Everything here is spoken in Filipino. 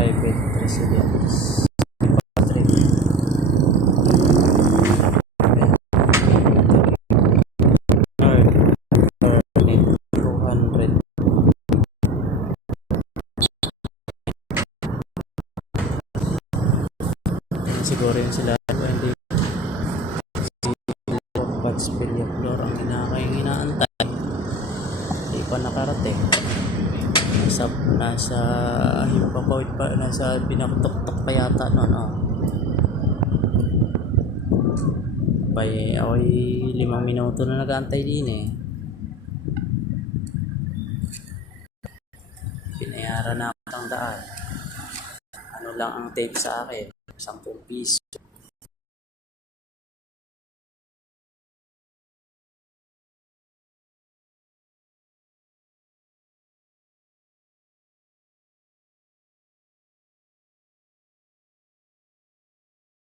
private residence. Patrick. Or 200. Siguro yun sila hindi si Villa Flor ang inaantay, hindi pa nakarating. Nasa himpapawid pa, nasa binakutok-tok pa yata noon. Ako'y 5 minuto na nag-aantay din eh. Binayaran na ako ng daan. Ano lang ang take sa akin, 10 piso.